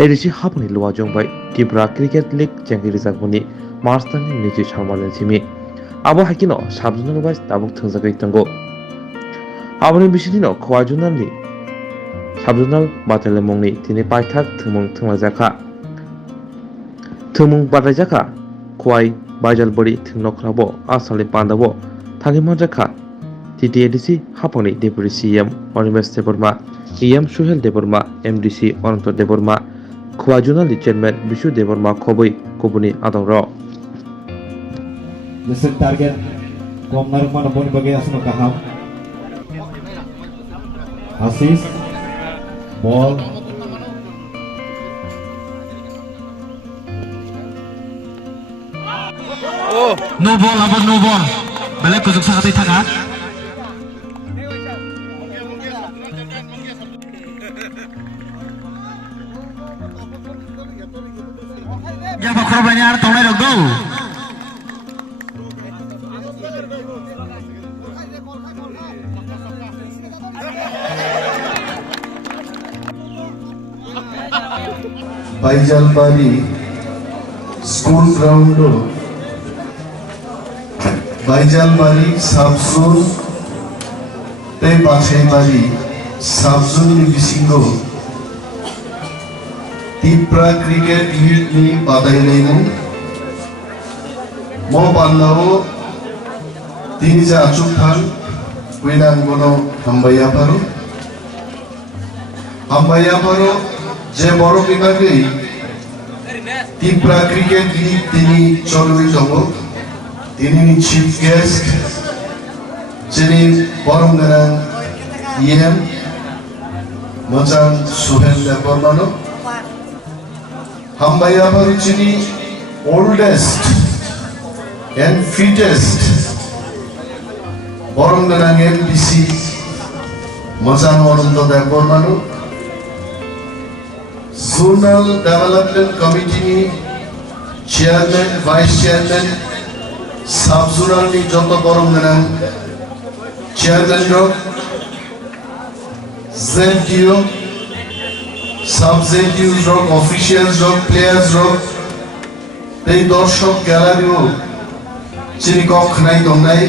ADC हाफनि लुवा जंबाय Tripura cricket league चेंगि रिजार्भनि मार्च दाननि 20 सामाल सिमी आबो हाकिनो साबजुनाल बाय दाबुक थंजागै तंगो आबोनि बिसिदिनो खवाइ जुनालनि साबजुनाल बादायले मुंनि तिनि पाइथाक थुमुं थंलाजाखा थुमुं बादायजाखा खवाइ बायजालबड़ी थुंनख्राबो आसामनि पान्दाबो थागिमजाखा TTADC हाफनि deputy CM Animesh Debbarma EM Suhel Debbarma MDC Ananta Debbarma Khowai जुनालनि चेयरमैन बिशु देबरमा खबै गुबुननि आदर Listen target Komnar mana pun bagi asno kaham Asis Ball No ball apa no ball balik kusuk sakit tangga ya bakal banyak tolong dong go Baijalbari School Ground Baijalbari Subzone Te Bachaibari Subzone Bisingo TIPRA Cricket League ni Badailemu Mo Bandao Tini Ja Achuk Khan Winang Gono Hambaya Paro যে বড় বিভাগে TIPRA cricket league তিনি চলবিতম তিনি chief guest যিনি বরমগান EM মজান সোহেল দেববর্মন হামবাইয়া বারু যিনি ওল্ডেস্ট এন্ড ফিটেস্ট বরমগান এমডিসি মজান Ananta Debbarman Zonal Development Committee Chairman, Vice Chairman, Sub-Zonal ni joto borom nanan Chairman rok, ZDO, Sub-ZDO rok, Officials rok, Players rok, Tei dorshok gallery o, chini kok khnai dongnai,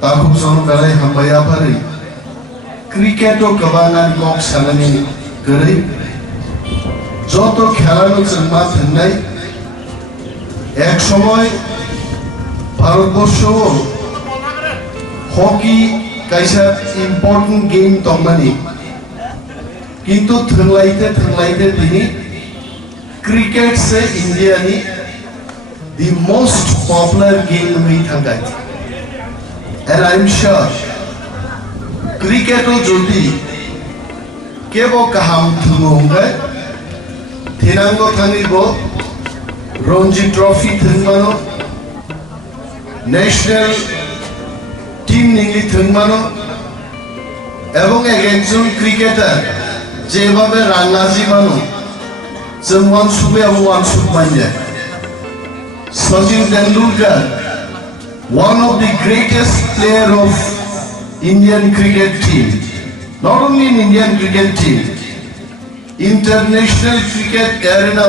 takuk sono galai hambaya pari, cricket o kabangan kok sanani করে যত খেলানো চিন্তা নাই এক সময় Bharatvarsha hockey কাইসা important game তমানি কিন্তু থংলাইতে তিনি cricket সে India নি দি মোস্ট পপুলার গেম হই থাকায় and I'm sure ক্রিকেট ও যদি কেবো কাহাম থুমুঙ্গে থিনাঙ্গো থাঙ্গিবো রঞ্জি ট্রফি থুমমানো ন্যাশনাল টিম নিংলি থুমমানো এবং একজন ক্রিকেটার যেভাবে রাঙ্গাজি মানো जों ওয়ান সুবে এবং ওয়ান সুব মাইনে Sachin Tendulkar one of the greatest player of Indian cricket team. Not only in Indian cricket team, international cricket arena,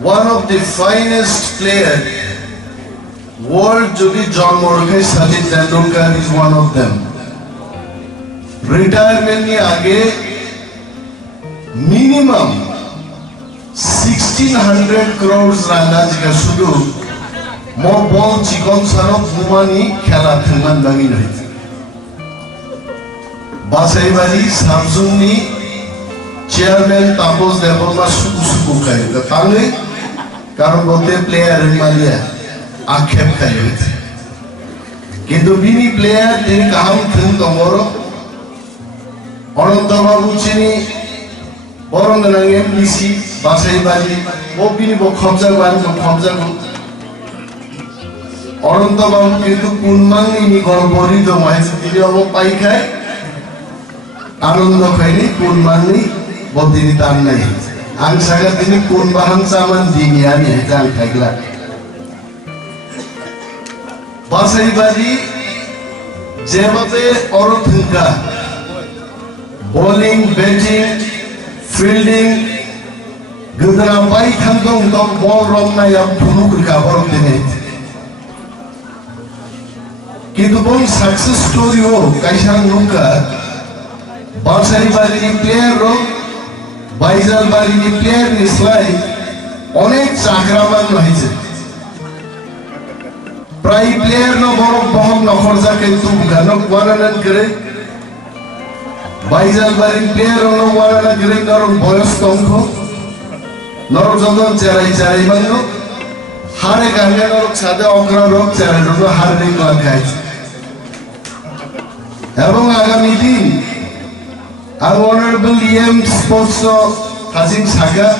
one of the finest player, world Jodi John Morgan, Sachin Tendulkar is one of them. Retirement ni aage minimum 1600 crores rangaji ka shudu mo ball chikon sarok bumani khela thungan bangi nahi. Basaibari সামসুংনি chairman Tapas Debbarma সুকু খাই তাহলে কারণ বলতে player Malia আক্ষেপ খাই কিন্তু বিনি প্লেয়ার তিনি কাহাম থুন দমর অনন্ত বাবু চিনি বরঙ্গনাং এমডিসি বাসাইবাড়ি ও বিনি খবজা অনন্ত বাবু কিন্তু কুনমাংনি গর্বরিত মাইছে তিনি অব পাই খায় আনন্দ খাইনি কোন মাননি বদিনি তার নাই আং সাগা তিনি কোন বাহান সামান দিনি আমি জান খাইলা বাসাইবাড়ি যেভাবে অরথঙ্কা bowling batting fielding gedera bai tangdong dong ball rom na yang punuk ka borok dine কিন্তু বল সাকসেস স্টোরি ও কাইসাং নুকা বাসারি বাড়ির প্লেয়ার ও বাইজাল বাড়ির প্লেয়ার নিসলাই অনেক চাকরামান হয়েছে প্রায় প্লেয়ার ন বড় বহম নখর যাকে তুম গানক ওয়ানানান করে বাইজাল বাড়ির প্লেয়ার ও ওয়ানানা করে কারণ বয়স কম নরজদন চেরাই চেরাই বাংল হারে গাঙ্গে নরক সাদে অগ্রা রোগ চেরাই রোগ হারে রেগলা খাইছে এবং আগামী দিন আর অনারেবল ইএম স্পোর্টস হাজিম সাগা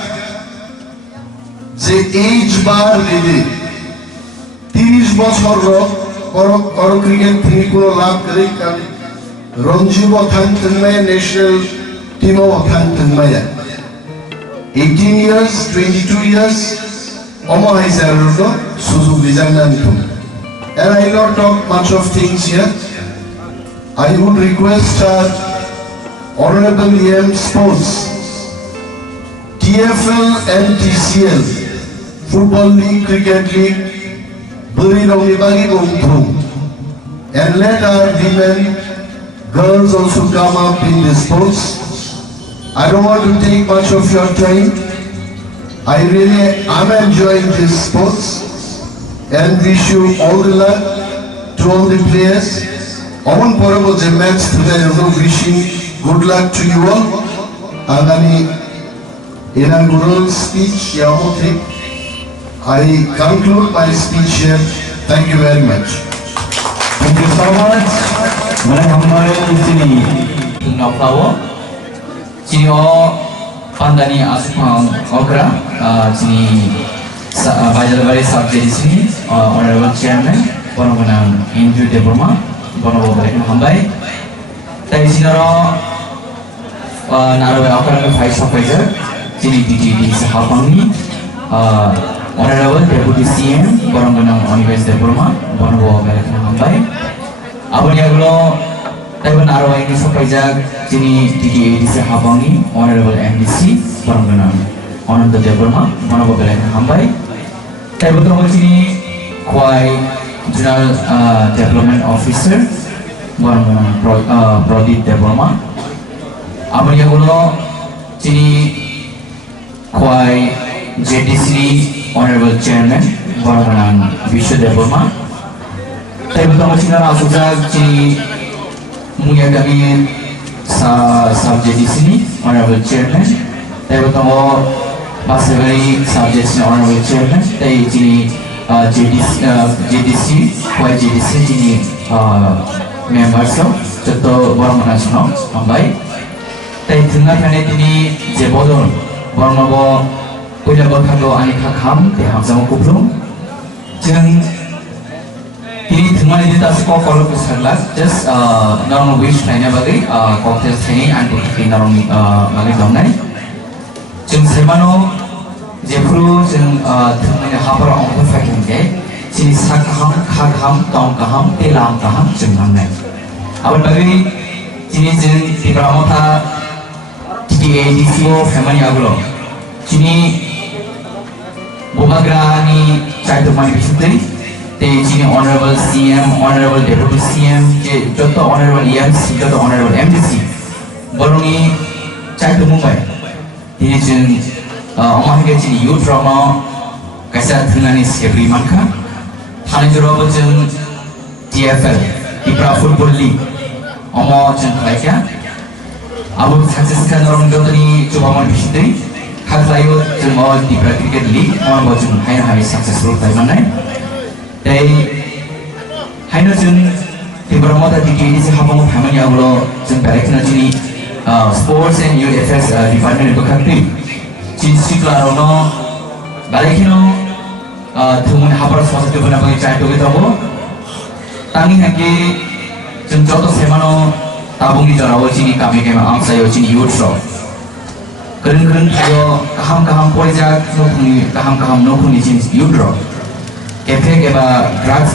যে এইজ বার রেডি 30 বছর কর ক্রিকেট তিনি কোনো লাভ করে কারণ রঞ্জিব থাকতেনমায় ন্যাশনাল টিমও থাকতেনমায় 18 years 22 years অমহাই স্যারটো সুযোগ দিজাংনান তুম and I not talk much of things here. I would request our Honorable EM Sports, TFL and TCL, Football League, Cricket League, beri rongi bagi bung and let our women, girls also come up in the sports. I don't want to take much of your time. I'm enjoying this sports and wish you all the luck to all the players. Among portable match today, wishing good luck to you all. Agani inaugural speech, I conclude my speech here. Thank you very much. Thank you so much. Amchaio sini Khowai sini pandani asupang okra sini Bajalbari subject sini Honorable Chairman Panamunang Indru Deborma Bonobo Balekna Hambai Tadi sinaro Narowe okra ke five supervisor sini DTD Sahapangni Honorable Deputy CM Panamunang Universitas Deborma Bonobo Balekna Hambai Abang Taiwan Arwah ini supervisor sini TDAD Sahabangi Honorable MDC Panamunang Honorable Deborma Bonobo Balekna Hambai Taiwan Tongol sini Khowai General Development Officer Panamunang Prodit Deborma Abang sini Khowai JDC Honorable Chairman Panamunang Bisho Deborma Taiwan Tongol sini Asujag sini Mulia kami subjek di sini Honorable Chairman. Tapi pertama Basagari subjek sini Honorable Chairman. Tapi sini JDC, Khowai JDC sini members so. Contoh orang nasional, ambai. Tapi tengah kali ini jebodon orang nabo punya berkado aneka ham, teham sama kuplung. Jeng Ini teman ini tak suka kalau kesalah, just normal wish lainnya bagi cocktail ini antuk ini normal bagi domnai. Jeng semano jepru jeng teman ini hafal orang faking ke, sini sakaham, khagam, tongkaham, telam kaham jeng domnai. Awal bagi sini jeng TIPRA mota TDADCO family agulo. Sini bubagra ni cai teman bisutri. Sini Honorable CM, Honorable Deputy CM, joto Honorable EMC, joto Honorable MDC. Borungi cai tu Mumbai. Ini jen orang kita sini youth drama kaisa tengani sekali manka. Thane jero jen TFL, TIPRA Football League. Orang jen kelakya. Abu sukses kan orang joto ni cuba mau bisitri. Hal lain jen mau TIPRA Cricket League. Orang jen hai successful time mana? Tapi, hanya jen TIPRA mota DTD Sahabang family agulo jen berekna sini sports and UFS department berkati. Jen siklarono berekno tumun hapar swasta tu pernah bagi cai tu kita bo. Tangi hake jen joto semano tabung di jarawo sini kami Amchaio sini youth show. Keren ayo kaham project kaham nokuni sini youth show. Efek eba drugs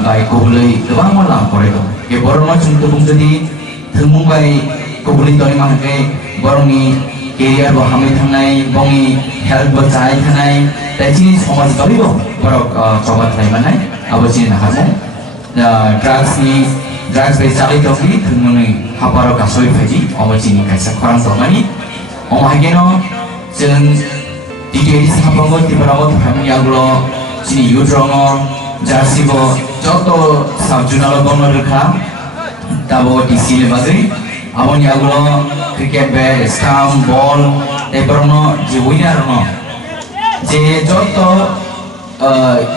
by kubulai kebang malam koreko. Ke borong macam tu pun jadi temung by kubulai tadi mana ke borong ni career bo hamai thangnai bongni health bo chai thanai tai chini samaj garibo borok chobat thai manai abo chini nahamo drugs by chali toki thungmani haparo kasoi phaji abo chini kaisa khorang tongmani omageno jeng TIPRA sahabango TIPRA bo thamni aglo chini yudrongo jersey bo joto sabjunalo bono rekha tabo DC le bazai aboni aglo cricket bat stump ball eprono je winner no je joto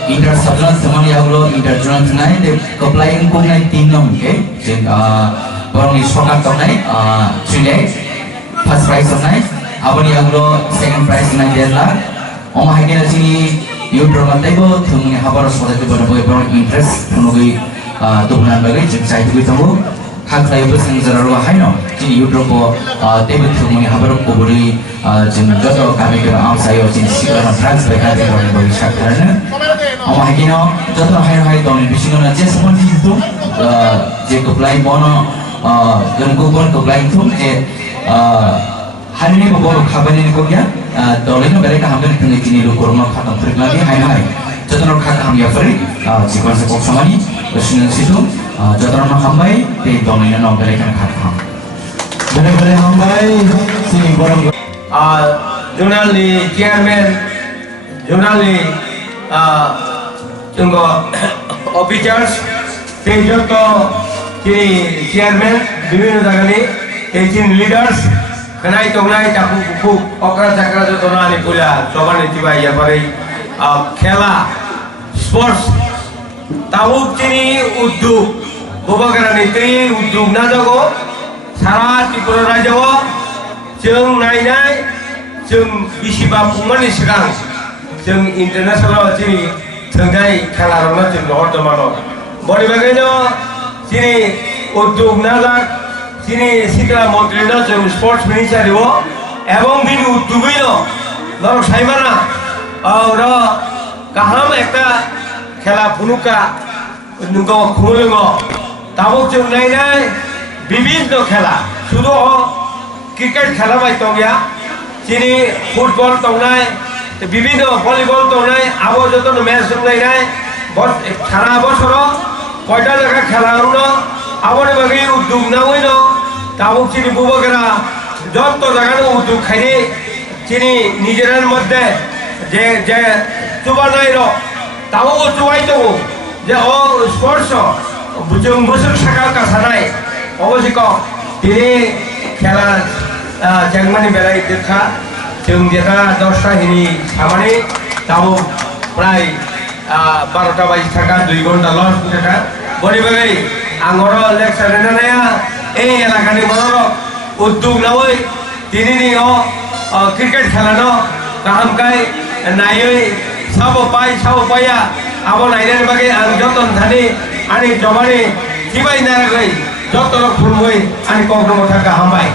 inter subject semani aglo inter journal nai de applying ko nai team nom ke je borong isokat to nai 3 lakh first prize nai aboni aglo second prize nai 1.5 lakh om hagena sini youth matai bo thumni habar sodai bo borong interest thunugui tubunan bagai je chai tu tamu hak saya bersengzara haino jadi Europe tebet thumuni habar kuburi jeng joto kami ke Amchaio jeng sikana trans beka tekoni bagi sakharana amahikino joto hai doni bisingona je semonti itu je keplai bono gengkubon keplai itu je hari ini bobo khabani ko ya dolino mereka hampir kini kini lu korma khatam trik lagi hai joto nok khat ham ya fari jikon sekok samani bersingin situ jotoran hambai di domina nomor ikan khatam. Benar-benar hambai sini borong. Jurnal ni chairman, jurnal ni tunggu officers, tejot to kini chairman, bibinu dagani, tejin leaders, kenai tongnai taku kuku, okra cakra jotoran ni pula, coba ni tiba ya pari khela, sports, tahu kini uddug, bobagan ni uddug na jago, sarat TIPRA rajawo, jeng nai jeng bisiba pungmani sekarang, jeng international sini tenggai khela rona jeng lor temano, bodi bagainya sini uddug na jag, sini sikla montri na jeng sports minister diwo, ebong bini uddugui no, lor saimana, ora kaham ekta khela punuka nunggu khulungo tabuk jeng nai bibinno khela sudo cricket khela bai tongya chini football tongnai bibinno volleyball tongnai abo joto match tongnai khara bosoro koita jaga khela uno abone bagi uddug na hoino tabuk chini bubagera joto jaga no uddug khaini chini nijerar moddhe je tuba nai ro tahu cuai tu, je sports bujung busuk sakal kasanai, obosiko, ini khela jangmani belai dekha, jeng jeka dosa ini samani tahu prai 12টা 22 টাকা 2 ঘন্টা loss এটা বলি বাগাই angoro lecture naya elakani monoro uddug nawai tinini cricket khelano kaham kai nayoi sabo paya abo nairen bage ang joton thani ani jomani kibai naragai joton phulmoi ani kokno thaka hambai